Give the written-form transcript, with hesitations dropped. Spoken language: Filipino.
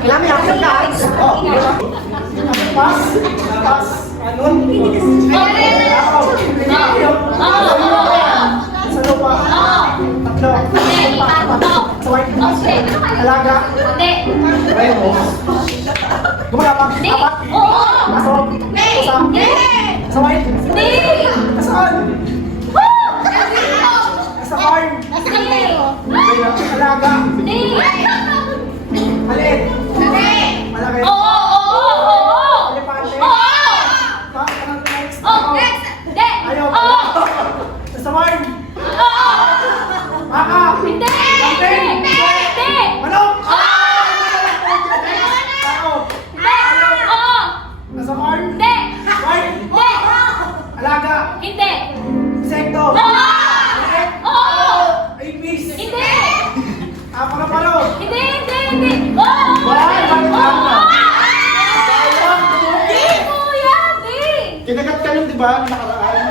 Kailangan may action guys. Oh. Pass. Pass. Ano? Sa lupa. Tatlo. Sa white. Alaga. Remo. Gumagapang. Apat. Pasok. Sa white. Nasaan? Sa farm. Alaga. Maliit. Malaki. Elepante. Ayaw. Sa farm. Baka. Manok. Tao. Nasa farm. White. Alaga. Insekto. Ibis. Ako na palo. Kinagat ka nun, di ba? Nakaraan.